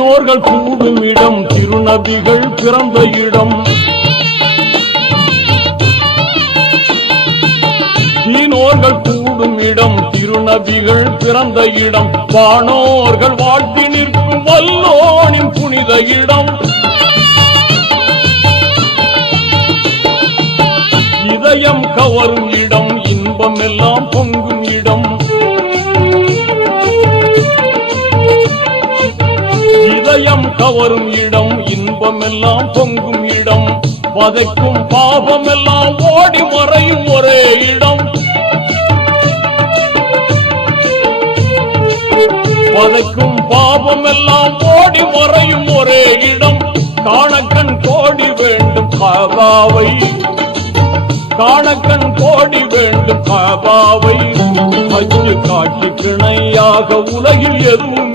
தீனோர்கள் கூடும் இடம் பிறந்த இடம். தீனோர்கள் கூடும் இடம் திருநபிகள் பிறந்த இடம். வானோர்கள் வாழ்த்தி நிற்கும் வல்லோனின் புனித இடம். இதயம் கவரும் இடம் இன்பம் எல்லாம் பொங்கும் இடம். இதயம் கவரும் இடம் இன்பம் எல்லாம் பொங்கும் இடம். வதைக்கும் பாபம் எல்லாம் ஓடி மறையும் ஒரே இடம். வதைக்கும் பாபம் எல்லாம் ஓடி மறையும் ஒரே இடம். காணக்கண் கோடி வேண்டும் காபாவை காணக்கண் கோடி வேண்டும் காபாவை அச்சு காட்சி கிணையாக உலகில் எதுவும்